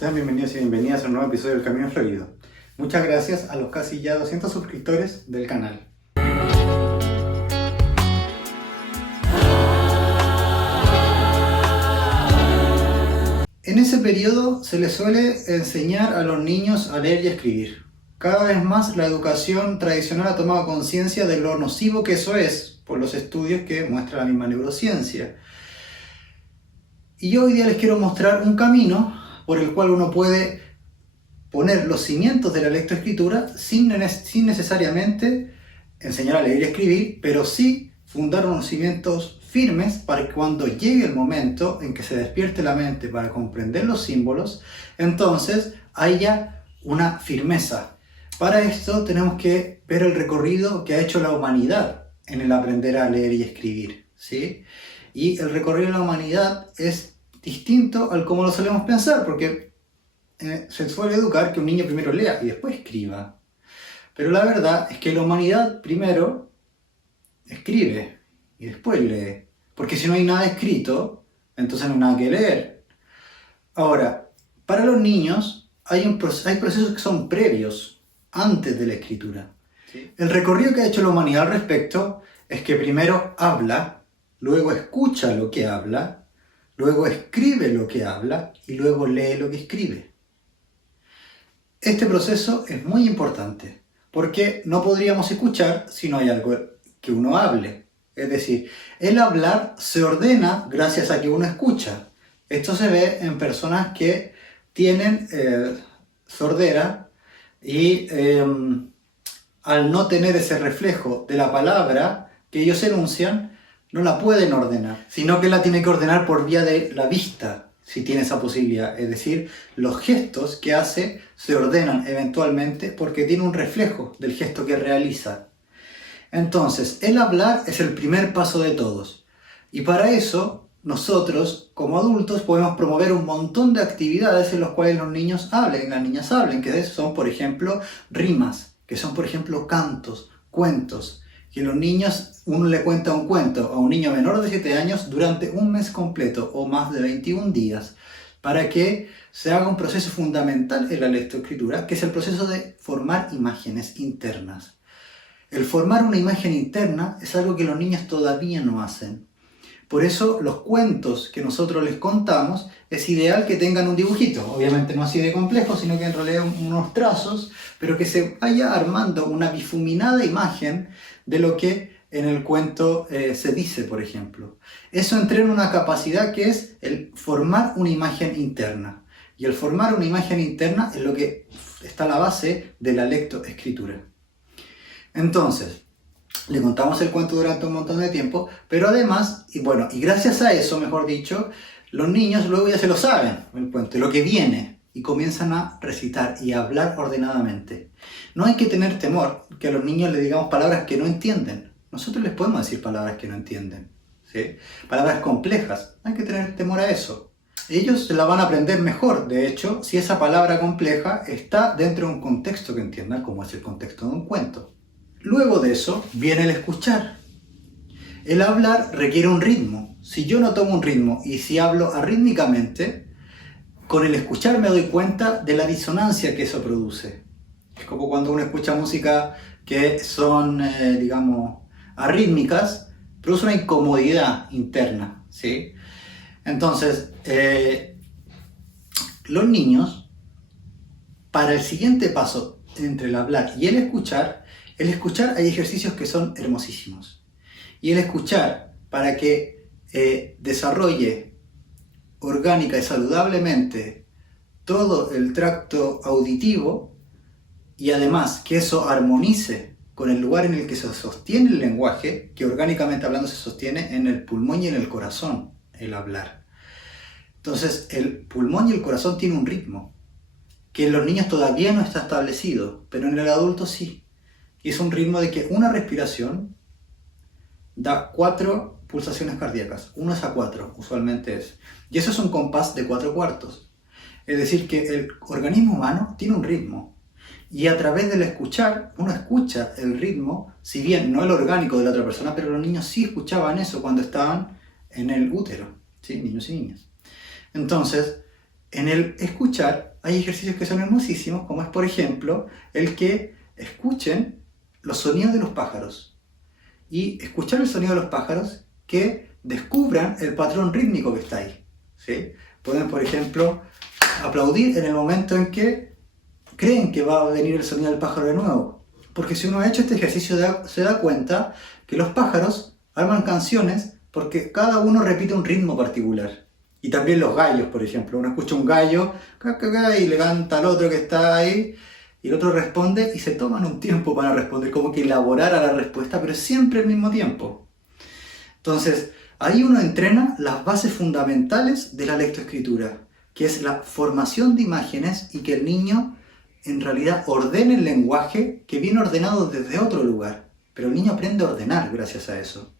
Sean bienvenidos y bienvenidas a un nuevo episodio del Camino Florido. Muchas gracias a los casi ya 200 suscriptores del canal. En ese periodo se les suele enseñar a los niños a leer y a escribir. Cada vez más la educación tradicional ha tomado conciencia de lo nocivo que eso es, por los estudios que muestra la misma neurociencia. Y yo hoy día les quiero mostrar un camino por el cual uno puede poner los cimientos de la lectoescritura sin necesariamente enseñar a leer y escribir, pero sí fundar unos cimientos firmes para que cuando llegue el momento en que se despierte la mente para comprender los símbolos, entonces haya una firmeza. Para esto tenemos que ver el recorrido que ha hecho la humanidad en el aprender a leer y escribir, ¿sí? Y el recorrido de la humanidad es distinto al como lo solemos pensar, porque se suele educar que un niño primero lea y después escriba. Pero la verdad es que la humanidad primero escribe y después lee. Porque si no hay nada escrito, entonces no hay nada que leer. Ahora, para los niños hay procesos que son previos, antes de la escritura. ¿Sí? El recorrido que ha hecho la humanidad al respecto es que primero habla, luego escucha lo que habla, luego escribe lo que habla y luego lee lo que escribe. Este proceso es muy importante porque no podríamos escuchar si no hay algo que uno hable. Es decir, el hablar se ordena gracias a que uno escucha. Esto se ve en personas que tienen sordera y al no tener ese reflejo de la palabra que ellos enuncian, no la pueden ordenar, sino que la tiene que ordenar por vía de la vista, si tiene esa posibilidad. Es decir, los gestos que hace se ordenan eventualmente porque tiene un reflejo del gesto que realiza. Entonces, el hablar es el primer paso de todos. Y para eso, nosotros, como adultos, podemos promover un montón de actividades en las cuales los niños hablen, las niñas hablen, que son, por ejemplo, rimas, que son, por ejemplo, cantos, cuentos. Que los niños, uno le cuenta un cuento a un niño menor de 7 años durante un mes completo o más de 21 días para que se haga un proceso fundamental en la lectoescritura, que es el proceso de formar imágenes internas. El formar una imagen interna es algo que los niños todavía no hacen. Por eso los cuentos que nosotros les contamos es ideal que tengan un dibujito, obviamente no así de complejo, sino que en realidad unos trazos, pero que se vaya armando una difuminada imagen de lo que en el cuento se dice, por ejemplo. Eso entrena una capacidad que es el formar una imagen interna. Y el formar una imagen interna es lo que está a la base de la lectoescritura. Entonces, le contamos el cuento durante un montón de tiempo, pero además, y gracias a eso, mejor dicho, los niños luego ya se lo saben, el cuento, lo que viene, y comienzan a recitar y a hablar ordenadamente. No hay que tener temor que a los niños les digamos palabras que no entienden. Nosotros les podemos decir palabras que no entienden, ¿sí? Palabras complejas, no hay que tener temor a eso. Ellos se la van a aprender mejor, de hecho, si esa palabra compleja está dentro de un contexto que entiendan, como es el contexto de un cuento. Luego de eso viene el escuchar. El hablar requiere un ritmo. Si yo no tomo un ritmo y si hablo arrítmicamente, con el escuchar me doy cuenta de la disonancia que eso produce. Es como cuando uno escucha música que son, arrítmicas, produce una incomodidad interna, ¿sí? Entonces, los niños, para el siguiente paso entre el hablar y el escuchar hay ejercicios que son hermosísimos. Y el escuchar, para que desarrolle orgánica y saludablemente todo el tracto auditivo y además que eso armonice con el lugar en el que se sostiene el lenguaje, que orgánicamente hablando se sostiene en el pulmón y en el corazón, el hablar. Entonces, el pulmón y el corazón tienen un ritmo que en los niños todavía no está establecido, pero en el adulto sí. Y es un ritmo de que una respiración da 4 pulsaciones cardíacas. 1 es a 4, usualmente es. Y eso es un compás de 4/4. Es decir, que el organismo humano tiene un ritmo. Y a través del escuchar, uno escucha el ritmo, si bien no el orgánico de la otra persona, pero los niños sí escuchaban eso cuando estaban en el útero, ¿sí? Niños y niñas. Entonces, En el escuchar hay ejercicios que son hermosísimos, como es por ejemplo el que escuchen los sonidos de los pájaros. Y escuchar el sonido de los pájaros, que descubran el patrón rítmico que está ahí, ¿sí? Pueden, por ejemplo, aplaudir en el momento en que creen que va a venir el sonido del pájaro de nuevo. Porque si uno ha hecho este ejercicio se da cuenta que los pájaros arman canciones porque cada uno repite un ritmo particular. Y también los gallos, por ejemplo. Uno escucha un gallo y le canta al otro que está ahí, y el otro responde, y se toman un tiempo para responder, como que elaborar a la respuesta, pero siempre al mismo tiempo. Entonces, ahí uno entrena las bases fundamentales de la lectoescritura, que es la formación de imágenes y que el niño en realidad ordene el lenguaje que viene ordenado desde otro lugar. Pero el niño aprende a ordenar gracias a eso.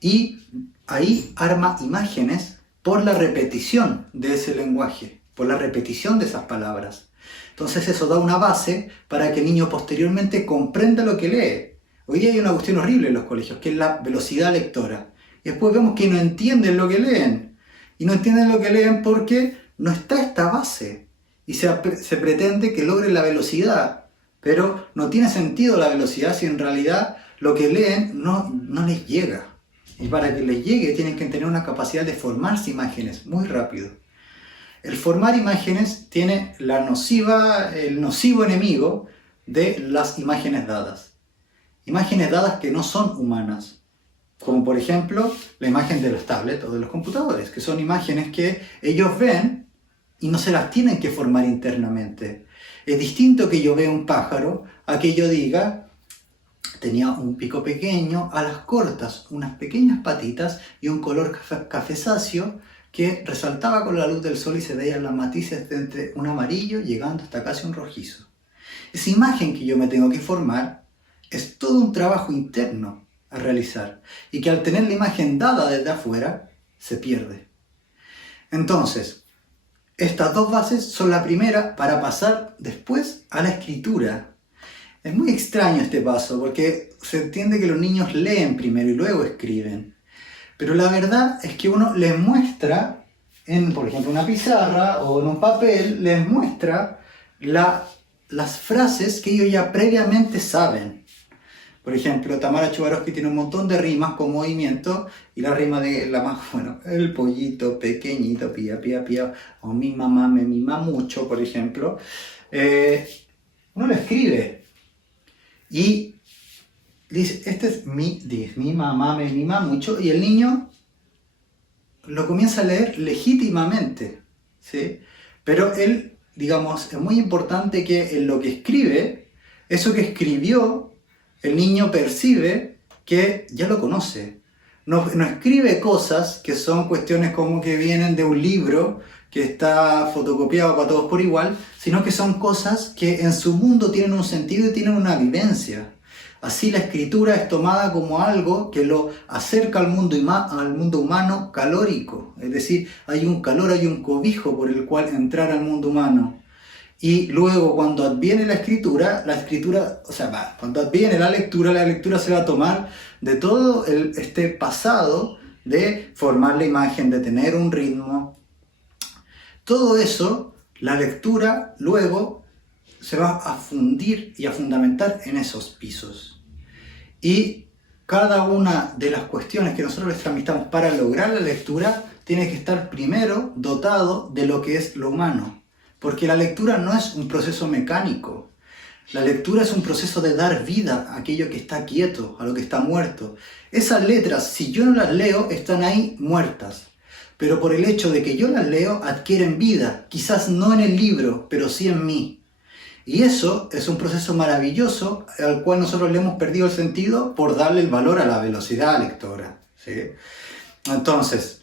Y ahí arma imágenes por la repetición de ese lenguaje, por la repetición de esas palabras. Entonces eso da una base para que el niño posteriormente comprenda lo que lee. Hoy día hay una cuestión horrible en los colegios, que es la velocidad lectora. Y después vemos que no entienden lo que leen. Y no entienden lo que leen porque no está esta base. Y se pretende que logren la velocidad. Pero no tiene sentido la velocidad si en realidad lo que leen no les llega. Y para que les llegue tienen que tener una capacidad de formarse imágenes muy rápido. El formar imágenes tiene el nocivo enemigo de las imágenes dadas. Imágenes dadas que no son humanas. Como por ejemplo la imagen de los tablets o de los computadores, que son imágenes que ellos ven y no se las tienen que formar internamente. Es distinto que yo vea un pájaro a que yo diga: tenía un pico pequeño, alas cortas, unas pequeñas patitas y un color cafezáceo que resaltaba con la luz del sol y se veían las matices de entre un amarillo llegando hasta casi un rojizo. Esa imagen que yo me tengo que formar es todo un trabajo interno a realizar y que al tener la imagen dada desde afuera se pierde. Entonces, estas dos bases son la primera para pasar después a la escritura. Es muy extraño este paso porque se entiende que los niños leen primero y luego escriben. Pero la verdad es que uno les muestra, por ejemplo, una pizarra o en un papel, les muestra las frases que ellos ya previamente saben. Por ejemplo, Tamara Chubarovsky tiene un montón de rimas con movimiento, y la rima de la más, el pollito pequeñito, pía, pía, pía, o mi mamá me mima mucho, por ejemplo. Uno lo escribe y dice: este es mi mamá me mima mucho, y el niño lo comienza a leer legítimamente, ¿sí? Pero él, digamos, es muy importante que en lo que escribe, eso que escribió, el niño percibe que ya lo conoce. No escribe cosas que son cuestiones como que vienen de un libro que está fotocopiado para todos por igual, sino que son cosas que en su mundo tienen un sentido y tienen una vivencia. Así la escritura es tomada como algo que lo acerca al mundo humano calórico. Es decir, hay un calor, hay un cobijo por el cual entrar al mundo humano. Y luego cuando adviene la escritura, cuando adviene la lectura se va a tomar de todo este pasado de formar la imagen, de tener un ritmo. Todo eso, la lectura luego se va a fundir y a fundamentar en esos pisos. Y cada una de las cuestiones que nosotros les transmitamos para lograr la lectura tiene que estar primero dotado de lo que es lo humano. Porque la lectura no es un proceso mecánico. La lectura es un proceso de dar vida a aquello que está quieto, a lo que está muerto. Esas letras, si yo no las leo, están ahí muertas. Pero por el hecho de que yo las leo, adquieren vida. Quizás no en el libro, pero sí en mí. Y eso es un proceso maravilloso al cual nosotros le hemos perdido el sentido por darle el valor a la velocidad lectora, ¿sí? Entonces,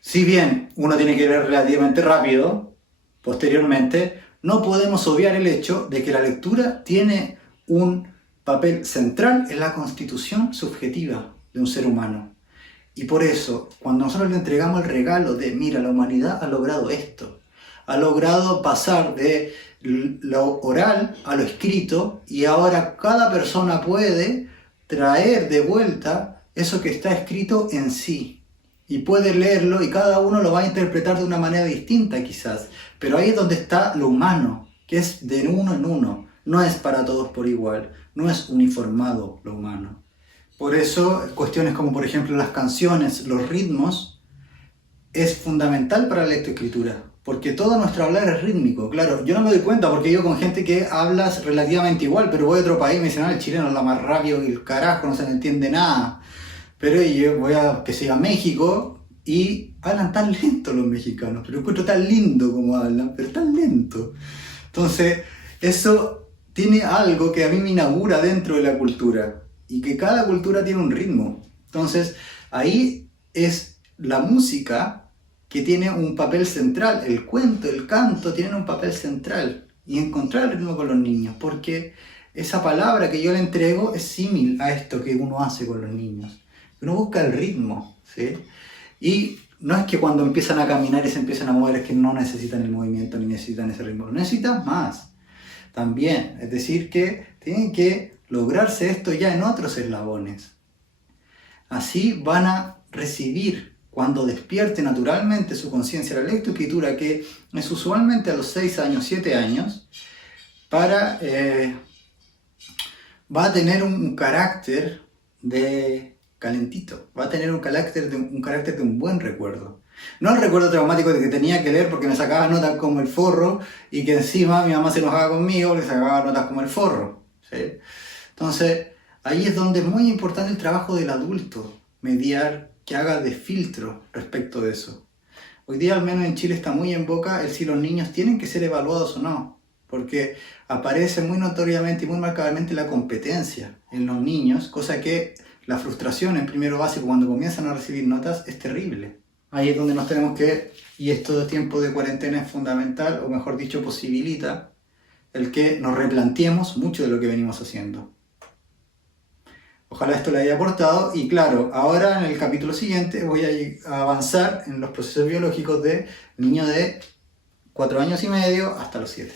si bien uno tiene que leer relativamente rápido, posteriormente, no podemos obviar el hecho de que la lectura tiene un papel central en la constitución subjetiva de un ser humano. Y por eso, cuando nosotros le entregamos el regalo de: mira, la humanidad ha logrado esto, ha logrado pasar de lo oral a lo escrito, y ahora cada persona puede traer de vuelta eso que está escrito en sí. y puede leerlo y cada uno lo va a interpretar de una manera distinta quizás. Pero ahí es donde está lo humano, que es de uno en uno. No es para todos por igual, no es uniformado lo humano. Por eso cuestiones como por ejemplo las canciones, los ritmos, es fundamental para la lectoescritura. Porque todo nuestro hablar es rítmico. Claro, yo no me doy cuenta porque yo con gente que hablas relativamente igual, pero voy a otro país y me dicen, el chileno habla más rápido y el carajo, no se le entiende nada. Pero yo voy a, que sea, a México y hablan tan lento los mexicanos, pero encuentro tan lindo como hablan, pero tan lento. Entonces, eso tiene algo que a mí me inaugura dentro de la cultura y que cada cultura tiene un ritmo. Entonces, ahí es la música que tiene un papel central, el cuento, el canto tienen un papel central y encontrar el ritmo con los niños, porque esa palabra que yo le entrego es símil a esto que uno hace con los niños. Uno busca el ritmo, ¿sí? Y no es que cuando empiezan a caminar y se empiezan a mover es que no necesitan el movimiento ni necesitan ese ritmo, lo necesitan más también. Es decir, que tienen que lograrse esto ya en otros eslabones. Así van a recibir, cuando despierte naturalmente su conciencia, la lectoescritura, que es usualmente a los 6 años, 7 años, va a tener un carácter de calentito, va a tener un carácter de un buen recuerdo. No el recuerdo traumático de que tenía que leer porque me sacaba notas como el forro y que encima mi mamá se enojaba conmigo porque sacaba notas como el forro, ¿sí? Entonces, ahí es donde es muy importante el trabajo del adulto, mediar, que haga de filtro respecto de eso. Hoy día, al menos en Chile, está muy en boca el si los niños tienen que ser evaluados o no, porque aparece muy notoriamente y muy marcadamente la competencia en los niños, cosa que la frustración en primero básico cuando comienzan a recibir notas es terrible. Ahí es donde nos tenemos que, y esto de tiempo de cuarentena es fundamental, o mejor dicho, posibilita el que nos replanteemos mucho de lo que venimos haciendo. Ojalá esto le haya aportado y claro, ahora en el capítulo siguiente voy a avanzar en los procesos biológicos de niños de 4 años y medio hasta los 7.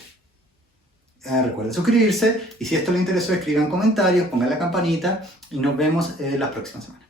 Recuerden suscribirse y si esto les interesó escriban comentarios, pongan la campanita y nos vemos las próximas semanas.